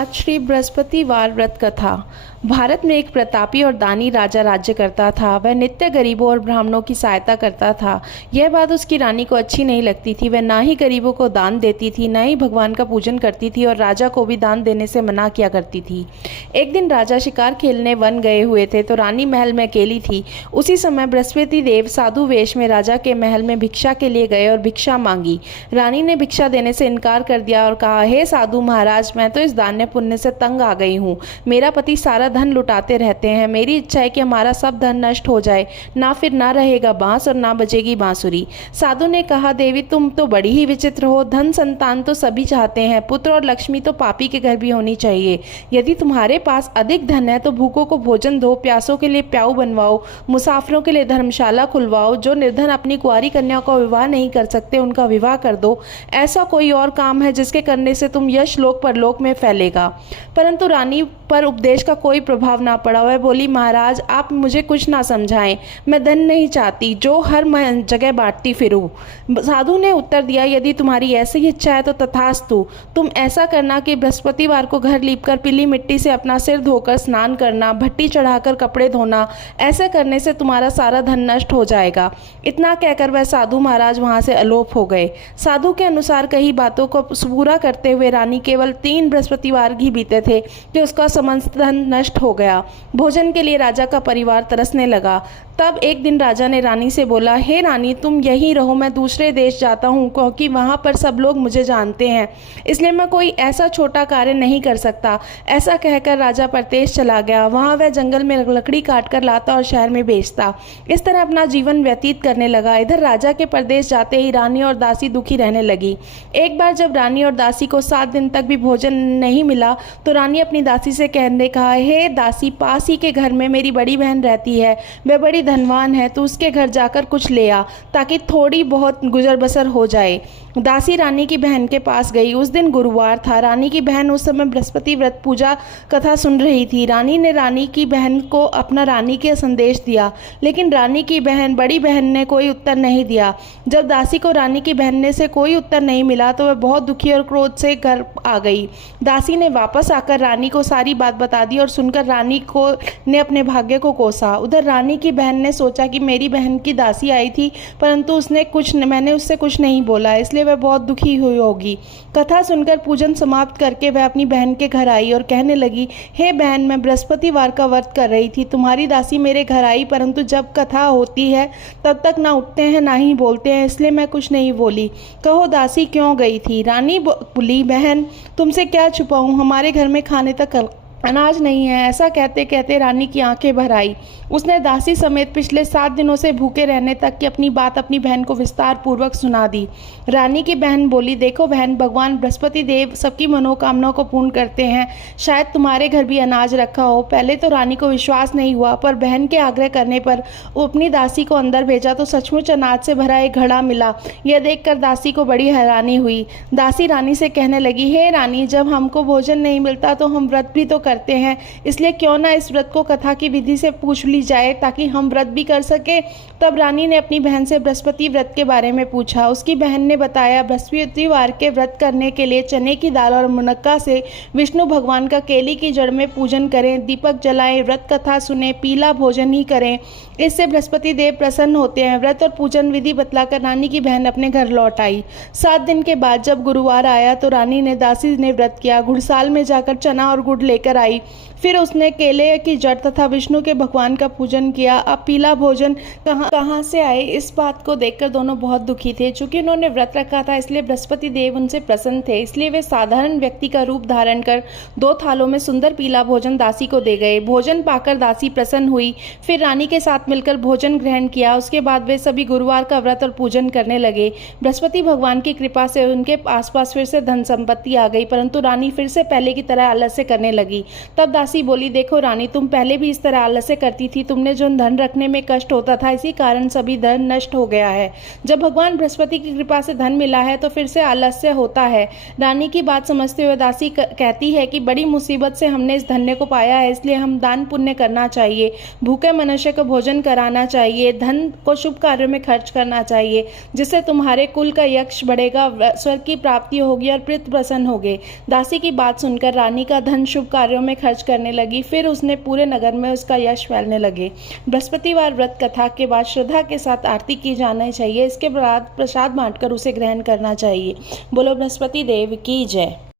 आज श्री बृहस्पतिवार व्रत कथा। भारत में एक प्रतापी और दानी राजा राज्य करता था। वह नित्य गरीबों और ब्राह्मणों की सहायता करता था। यह बात उसकी रानी को अच्छी नहीं लगती थी। वह ना ही गरीबों को दान देती थी, ना ही भगवान का पूजन करती थी और राजा को भी दान देने से मना किया करती थी। एक दिन राजा शिकार खेलने वन गए हुए थे तो रानी महल में अकेली थी। उसी समय बृहस्पति देव साधु वेश में राजा के महल में भिक्षा के लिए गए और भिक्षा मांगी। रानी ने भिक्षा देने से इनकार कर दिया और कहा, हे साधु महाराज, मैं तो इस दान्य पुण्य से तंग आ गई हूँ। मेरा पति सारा धन लुटाते रहते हैं। मेरी इच्छा है कि हमारा सब धन नष्ट हो जाए, ना फिर ना रहेगा बांस और ना बजेगी बांसुरी। साधु ने कहा, देवी तुम तो बड़ी ही विचित्र हो। धन संतान तो सभी चाहते हैं, पुत्र और लक्ष्मी तो पापी के घर भी होनी चाहिए। यदि तुम्हारे पास अधिक धन है तो भूखों को भोजन दो, प्यासों के लिए प्याऊ बनवाओ, मुसाफिरों के लिए धर्मशाला खुलवाओ। जो निर्धन अपनी कुंवारी कन्या का विवाह नहीं कर सकते उनका विवाह कर दो। ऐसा कोई और काम है जिसके करने से तुम यश लोक परलोक में फैलेगा। परंतु रानी पर उपदेश का कोई प्रभाव ना पड़ा। वह बोली, महाराज आप मुझे कुछ ना समझाएं, मैं धन नहीं चाहती जो हर जगह बांटती फिरूं। साधु ने उत्तर दिया, यदि तुम्हारी ऐसी इच्छा है तो तथास्तु। तुम ऐसा करना कि बृहस्पतिवार को घर लीपकर पीली मिट्टी से अपना सिर धोकर स्नान करना, भट्टी चढ़ाकर कपड़े धोना। ऐसा करने से तुम्हारा सारा धन नष्ट हो जाएगा। इतना कहकर वह साधु महाराज वहां से अलोप हो गए। साधु के अनुसार कई बातों को पूरा करते हुए रानी केवल 3 बृहस्पतिवार ही बीते थे कि उसका समस्त धन नष्ट हो गया। भोजन के लिए राजा का परिवार तरसने लगा। तब एक दिन राजा ने रानी से बोला, हे रानी तुम यहीं रहो, मैं दूसरे देश जाता हूँ क्योंकि वहाँ पर सब लोग मुझे जानते हैं, इसलिए मैं कोई ऐसा छोटा कार्य नहीं कर सकता। ऐसा कहकर राजा परदेश चला गया। वहाँ वह जंगल में लकड़ी काट कर लाता और शहर में बेचता। इस तरह अपना जीवन व्यतीत करने लगा। इधर राजा के परदेश जाते ही रानी और दासी दुखी रहने लगी। एक बार जब रानी और दासी को 7 दिन तक भी भोजन नहीं मिला तो रानी अपनी दासी से कहने कहा, हे दासी, पास ही के घर में मेरी बड़ी बहन रहती है, वह बड़ी धनवान है, तो उसके घर जाकर कुछ ले आ ताकि थोड़ी बहुत गुजर बसर हो जाए। दासी रानी की बहन के पास गई। उस दिन गुरुवार था। रानी की बहन उस समय बृहस्पति व्रत पूजा कथा सुन रही थी। रानी ने रानी की बहन को अपना रानी के संदेश दिया, लेकिन रानी की बहन बड़ी बहन ने कोई उत्तर नहीं दिया। जब दासी को रानी की बहन ने से कोई उत्तर नहीं मिला तो वह बहुत दुखी और क्रोध से घर आ गई। दासी ने वापस आकर रानी को सारी बात बता दी और सुनकर रानी को ने अपने भाग्य को कोसा। उधर रानी की बहन ने सोचा कि मेरी बहन की दासी आई थी परंतु मैंने उससे कुछ नहीं बोला, इसलिए वह बहुत दुखी हुई होगी। कथा सुनकर पूजन समाप्त करके वह अपनी बहन के घर आई और कहने लगी, हे बहन, मैं बृहस्पतिवार का व्रत कर रही थी। तुम्हारी दासी मेरे घर आई परंतु जब कथा होती है तब तक ना उठते हैं ना ही बोलते हैं, इसलिए मैं कुछ नहीं बोली। कहो दासी क्यों गई थी? रानी बोली, बहन तुमसे क्या छुपाऊं, हमारे घर में खाने तक अनाज नहीं है। ऐसा कहते कहते रानी की आंखें भर आई। उसने दासी समेत पिछले 7 दिनों से भूखे रहने तक की अपनी बात अपनी बहन को विस्तार पूर्वक सुना दी। रानी की बहन बोली, देखो बहन, भगवान बृहस्पति देव सबकी मनोकामनाओं को पूर्ण करते हैं। शायद तुम्हारे घर भी अनाज रखा हो। पहले तो रानी को विश्वास नहीं हुआ, पर बहन के आग्रह करने पर वो अपनी दासी को अंदर भेजा तो सचमुच अनाज से भरा एक घड़ा मिला। यह देखकर दासी को बड़ी हैरानी हुई। दासी रानी से कहने लगी, हे रानी, जब हमको भोजन नहीं मिलता तो हम व्रत भी तो करते हैं, इसलिए क्यों ना इस व्रत को कथा की विधि से पूछ ली जाए ताकि हम व्रत भी कर सके। तब रानी ने अपनी बहन से बृहस्पति व्रत के बारे में पूछा। उसकी बहन ने बताया, बृहस्पतिवार के व्रत करने के लिए चने की दाल और मुनक्का से विष्णु भगवान का केली की जड़ में पूजन करें, दीपक जलाएं, व्रत कथा सुने, पीला भोजन ही करें, इससे बृहस्पति देव प्रसन्न होते हैं। व्रत और पूजन विधि बतलाकर रानी की बहन अपने घर लौट आई। 7 दिन के बाद जब गुरुवार आया तो रानी ने दासी ने व्रत किया। घुड़साल में जाकर चना और गुड़ लेकर आई। फिर उसने केले की जड़ तथा विष्णु के भगवान का पूजन किया। अब पीला भोजन कहाँ से आए, इस बात को देखकर दोनों बहुत दुखी थे। चूंकि उन्होंने व्रत रखा था इसलिए बृहस्पति देव उनसे प्रसन्न थे, इसलिए वे साधारण व्यक्ति का रूप धारण कर 2 थालों में सुंदर पीला भोजन दासी को दे गए। भोजन पाकर दासी प्रसन्न हुई, फिर रानी के साथ मिलकर भोजन ग्रहण किया। उसके बाद वे सभी गुरुवार का व्रत और पूजन करने लगे। बृहस्पति भगवान की कृपा से उनके आसपास फिर से धन संपत्ति आ गई, परंतु रानी फिर से पहले की तरह आलस्य करने लगी। तब दासी बोली, देखो रानी, तुम पहले भी इस तरह आलस्य करती थी। तुमने जो धन रखने में कष्ट होता था, इसी कारण सभी धन नष्ट हो गया है। जब भगवान बृहस्पति की कृपा से धन मिला है तो फिर से आलस्य होता है। रानी की बात समझते हुए दासी कहती है कि बड़ी मुसीबत से हमने इस धन्य को पाया है, इसलिए हम दान पुण्य करना चाहिए, भूखे मनुष्य को भोजन कराना चाहिए, धन को शुभ कार्यों में खर्च करना चाहिए, जिससे तुम्हारे कुल का यश बढ़ेगा, स्वर्ग की प्राप्ति होगी और पितृ प्रसन्न होंगे। दासी की बात सुनकर रानी का धन शुभ कार्यों में खर्च करने लगी। फिर उसने पूरे नगर में उसका यश फैलने लगे। बृहस्पतिवार व्रत कथा के बाद श्रद्धा के साथ आरती की जानी चाहिए। इसके बाद प्रसाद बांटकर उसे ग्रहण करना चाहिए। बोलो बृहस्पति देव की जय।